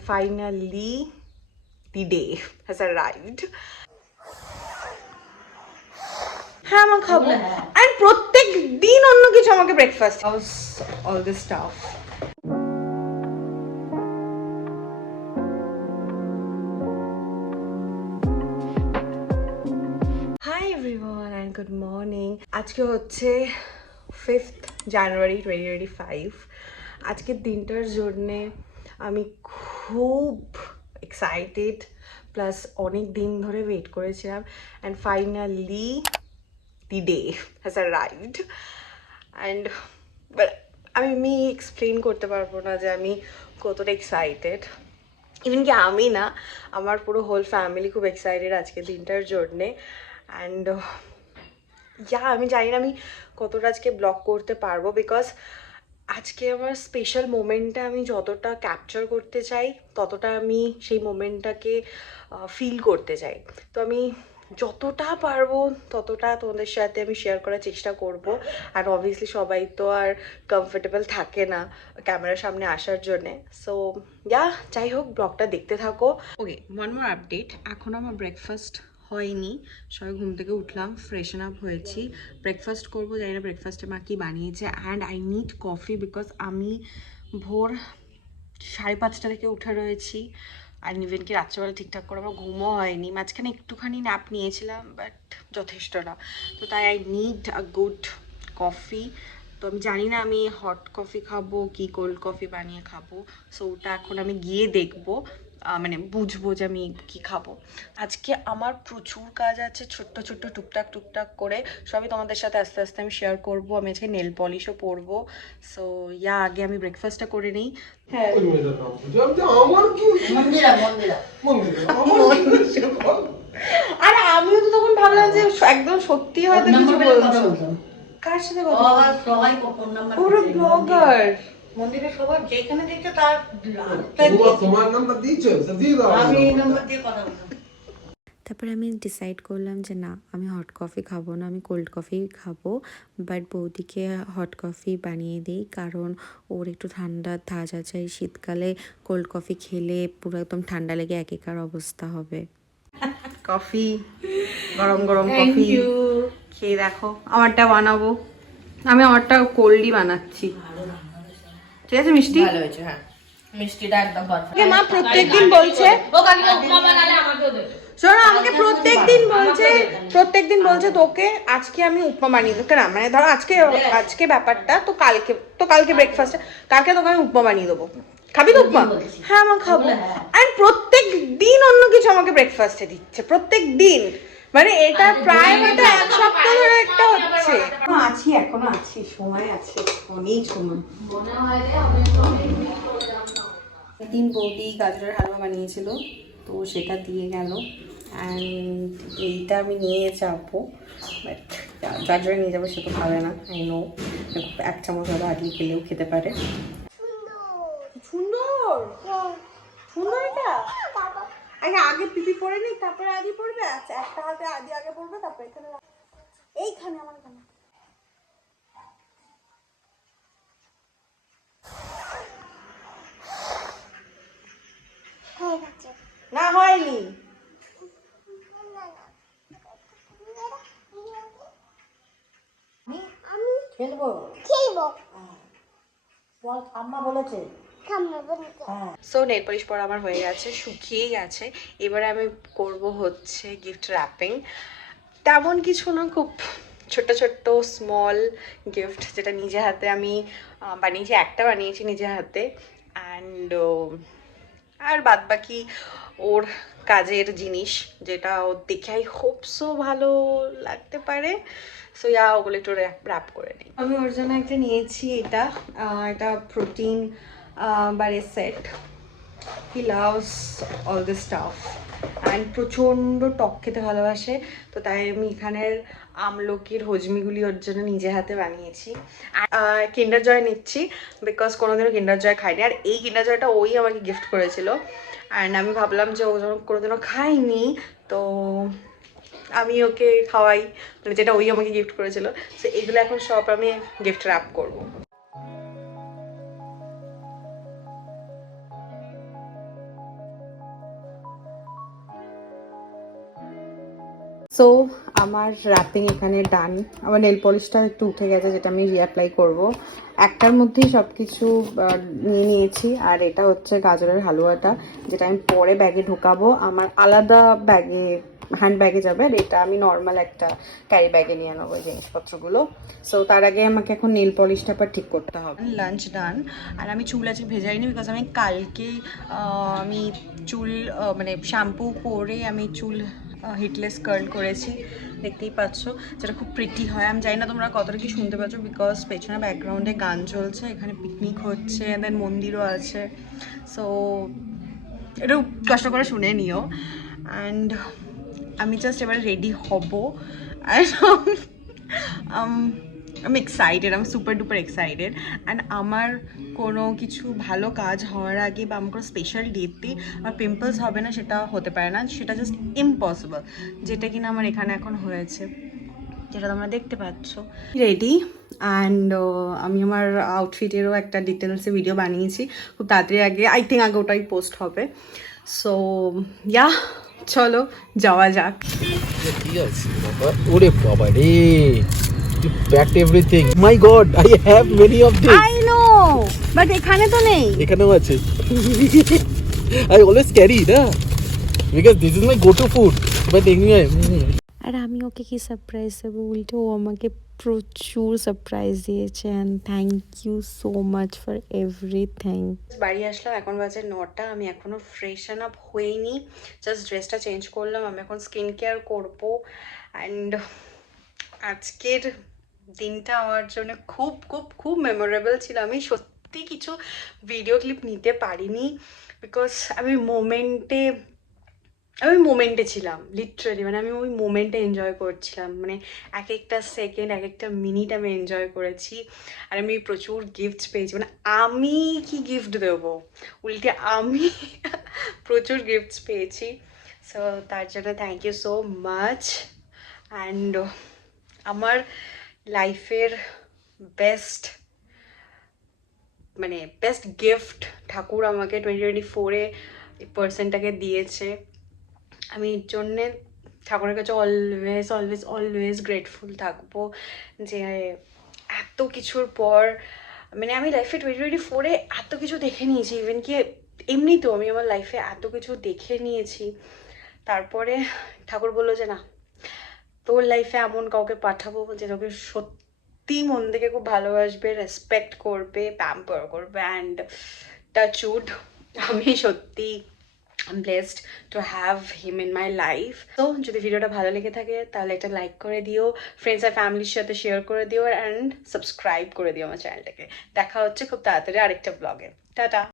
Finally, the day has arrived. হ্যাঁ আমার খাবো and প্রত্যেক দিন অন্য কিছু আমাকে breakfast all this stuff. Hi everyone and good morning. আজকে হচ্ছে 5th January 2025. আজকের দিনটার জন্য আমি খুব এক্সাইটেড প্লাস অনেক দিন ধরে ওয়েট করেছিলাম and finally the day has arrived. And but আমি এক্সপ্লেন করতে পারবো না যে আমি কতটা এক্সাইটেড। ইভেন কি আমি না, আমার পুরো হোল ফ্যামিলি খুব এক্সাইটেড আজকে দিনটার জন্যে। অ্যান্ড আমি জানি না আমি কতটা আজকে ব্লগ করতে পারবো, বিকজ আজকে আমার স্পেশাল মোমেন্টটা আমি যতটা ক্যাপচার করতে চাই ততটা আমি সেই মোমেন্টটাকে ফিল করতে চাই। তো আমি যতটা পারবো ততটা তোমাদের সাথে আমি শেয়ার করার চেষ্টা করব। আর অবভিয়াসলি সবাই তো আর কমফোর্টেবল থাকে না ক্যামেরার সামনে আসার জন্যে। সো যাই হোক, ব্লগটা দেখতে থাকো। ওকে, ওয়ান মোর আপডেট। এখন আমার ব্রেকফাস্ট হয়নি, সবাই ঘুম থেকে উঠলাম, ফ্রেশন আপ হয়েছি, ব্রেকফাস্ট করবো। জানি না ব্রেকফাস্টে মা কি বানিয়েছে। And I need coffee because আমি ভোর 5:30 থেকে উঠে রয়েছি। আর ইভেন কি রাত্রেবেলা ঠিকঠাক করে আমার ঘুমও হয়নি, মাঝখানে একটুখানি ন্যাপ নিয়েছিলাম, বাট যথেষ্ট না। তো তাই I need a good coffee. তো আমি জানি না আমি হট কফি খাবো কি কোল্ড কফি বানিয়ে খাবো। সো ওটা এখন আমি গিয়ে দেখবো, মানে বুঝবো যে আমি কি খাবো। আজকে আমার প্রচুর কাজ আছে, ছোট্ট ছোট্ট টুকটাক করে সবই তোমাদের সাথে আস্তে আস্তে আমি শেয়ার করবো। আমি আজকে নেল পলিশও পরবো। সো আগে আমি ব্রেকফাস্টটা করে নিই। হ্যাঁ, আরে আমিও তো তখন ভাবলাম যে একদম সত্যি হয়তো কিছু বলছো। কার সাথে পুরো ব্লগার মন্দিরে সবার যেখানে দেখছো তার তোমার নাম্বার দিয়েছো, আমি এই নাম্বার দিয়ে কথা বলছি। তারপরে আমি ডিসাইড করলাম যে না, আমি হট কফি খাবো না, আমি কোল্ড কফি খাবো। বাট বৌদিকে হট কফি বানিয়ে দিই, কারণ ওর একটু ঠান্ডা ধাঁচ আছে। এই শীতকালে কোল্ড কফি খেলে পুরো একদম ঠান্ডা লেগে একাকার অবস্থা হবে। কফি, গরম গরম কফি খেয়ে দেখো। আমারটা বানাবো, আমি আমারটা কোল্ডই বানাচ্ছি। ঠিক আছে, মিষ্টি ভালো হয়েছে। হ্যাঁ, মিষ্টিটা একদম পারফেক্ট। মা প্রত্যেকদিন বলছে শোনো, আমাকে প্রত্যেকদিন বলছে তোকে আজকে আমি উপমা বানিয়ে দেবো। কেন, মানে ধরো আজকে ব্যাপারটা তো কালকে ব্রেকফাস্টে কালকে তোকে আমি উপমা বানিয়ে দেবো, খাবি তো উপমা? হ্যাঁ আমার খাবো। অ্যান্ড প্রত্যেক দিন অন্য কিছু আমাকে ব্রেকফাস্টে দিচ্ছে, প্রত্যেক দিন। মানে এটা প্রায় হয়তো 1 সপ্তাহ ধরে একটা হচ্ছে। এখনো আছি, সময় আছে, অনেক সময়। একদিন বৌদি গাজরের হালুয়া বানিয়েছিল, তো সেটা দিয়ে গেল। অ্যান্ড এইটা আমি নিয়ে যাবো, বাট গাজরে নিয়ে যাবো সে তো খাবে না, আই নো। 1 চামচ হয়তো আগে খেলেও খেতে পারে। সুন্দর সুন্দর এটা। আগে পিপি পরে নি, তারপরে আদি পড়বে। আচ্ছা, একটা হাতে আগে পড়বে, তারপরে এখানে এইখানে আমার এখানে। না হয়নি, আমি খেলবো। বল ঠাম্মা বলেছে। সো নেল পলিশ পরা আমার হয়ে গেছে, শুকিয়ে গেছে। এবারে আমি করব হচ্ছে গিফট র্যাপিং। তেমন কিছু না, খুব ছোট্ট ছোট্ট স্মল গিফট, যেটা নিজে হাতে আমি বানিয়েছি। একটা বানিয়েছি নিজে হাতে। অ্যান্ড আর বাদ বাকি ওর কাজের জিনিস, যেটা ও দেখে আই হোপ সো ভালো লাগতে পারে। সো ওগুলো একটু র্যাপ করে নিই। আমি ওর জন্য একটা নিয়েছি, এটা প্রোটিন বারের set. He loves all this staff and প্রচণ্ড টক খেতে ভালোবাসে। তো তাই আমি এখানের আমলকির হজমিগুলি ওর জন্য নিজে হাতে বানিয়েছি। কিন্ডার জয় নিচ্ছি বিকজ কোনোদিনও কিন্ডার জয় খাইনি। আর এই কিন্ডার জয়টা ওই আমাকে গিফট করেছিল। অ্যান্ড আমি ভাবলাম যে ও যখন কোনোদিনও খাইনি, তো আমি ওকে খাওয়াই, মানে যেটা ওই আমাকে গিফট করেছিল। তো এগুলো এখন সব আমি গিফট র্যাপ করবো। সো আমার র্যাপিং এখানে ডান। আমার নেল পলিশটা একটু উঠে গেছে, যেটা আমি রিঅ্যাপ্লাই করব। একটার মধ্যেই সব কিছু নিয়ে নিয়েছি। আর এটা হচ্ছে গাজরের হালুয়াটা, যেটা আমি পরে ব্যাগে ঢোকাবো। আমার আলাদা ব্যাগে, হ্যান্ড ব্যাগে যাবে, আর এটা আমি নর্মাল একটা ক্যারি ব্যাগে নিয়ে নেবো এই জিনিসপত্রগুলো। সো তার আগে আমাকে এখন নেল পলিশটা আবার ঠিক করতে হবে। লাঞ্চ ডান। আর আমি চুল আজকে ভেজাইনি, বিকজ আমি কালকেই আমি চুল মানে শ্যাম্পু করে আমি চুল হিটলেস কার্ল করেছি, দেখতেই পাচ্ছ, যেটা খুব প্রিটি হয়। আমি জানি না তোমরা কতটা কি শুনতে পাচ্ছ, বিকজ পেছনে ব্যাকগ্রাউন্ডে গান চলছে, এখানে পিকনিক হচ্ছে, দেন মন্দিরও আছে। সো একটু কষ্ট করে শুনে নিও। অ্যান্ড আমি জাস্ট এবার রেডি হব। অ্যান্ড আমি এক্সাইটেড, আমি সুপার ডুপার এক্সাইটেড। অ্যান্ড আমার কোনো কিছু ভালো কাজ হওয়ার আগে বা আমার কোনো স্পেশাল ডেতে আমার পিম্পলস হবে না, সেটা হতে পারে না, সেটা জাস্ট ইম্পসিবল, যেটা কিনা আমার এখানে এখন হয়েছে, যেটা তোমরা দেখতে পাচ্ছ। রেডি। অ্যান্ড আমি আমার আউটফিটেরও একটা ডিটেলসে ভিডিও বানিয়েছি খুব তাড়াতাড়ি, আগে আই থিঙ্ক আগে ওটাই পোস্ট হবে। সো ইয়া, চলো যাওয়া যাক। ঠিক আছে বাবা, ওরে বাবা রে, you packed everything. My God, I have many of this. I know, but এখানে তো নেই। এখানেও আছে। I always carry না, because this is my go-to food. But anyway, আর আমি ওকে কি সারপ্রাইজ দেবো, উল্টে ও আমাকে প্রচুর সারপ্রাইজ দিয়েছে। And thank you so much for everything. বাড়ি আসলাম, এখন বাজে 9টা। আমি এখনো ফ্রেশন আপ হইনি, জাস্ট ড্রেসটা চেঞ্জ করলাম। আমি এখন স্কিন কেয়ার করবো। অ্যান্ড আজকের দিনটা আমার জন্য খুব খুব খুব মেমোরেবল ছিল। আমি সত্যি কিছু ভিডিও ক্লিপ নিতে পারিনি, বিকজ আমি মোমেন্টে ছিলাম লিটারালি। মানে আমি ওই মোমেন্টে এনজয় করছিলাম, মানে এক একটা সেকেন্ড, এক একটা মিনিট আমি এনজয় করেছি। আর আমি প্রচুর গিফটস পেয়েছি। মানে আমি কি গিফট দেবো, উল্টে আমি প্রচুর গিফটস পেয়েছি। সো তার জন্য thank you so much. And আমার লাইফের বেস্ট গিফট ঠাকুর আমাকে 2024-এ এই পার্সনটাকে দিয়েছে। আমি এর জন্যে ঠাকুরের কাছে অলওয়েজ অলওয়েজ অলওয়েজ গ্রেটফুল থাকবো, যে এত কিছুর পর, মানে আমি লাইফে 2024-এ এত কিছু দেখে নিয়েছি। ইভেন কি এমনিতেও আমি আমার লাইফে এত কিছু দেখে নিয়েছি, তারপরে ঠাকুর বললো যে না, তোর লাইফে এমন কাউকে পাঠাবো যে তোকে সত্যি মন থেকে খুব ভালোবাসবে, রেসপেক্ট করবে, প্যাম্পার করবে। অ্যান্ড টাচউড, আমি সত্যি blessed to have him in my life. তো যদি ভিডিওটা ভালো লেগে থাকে তাহলে একটা লাইক করে দিও, ফ্রেন্ডস আর ফ্যামিলির সাথে শেয়ার করে দিও, অ্যান্ড সাবস্ক্রাইব করে দিও আমার চ্যানেলটাকে। দেখা হচ্ছে খুব তাড়াতাড়ি আরেকটা ব্লগে। টাটা।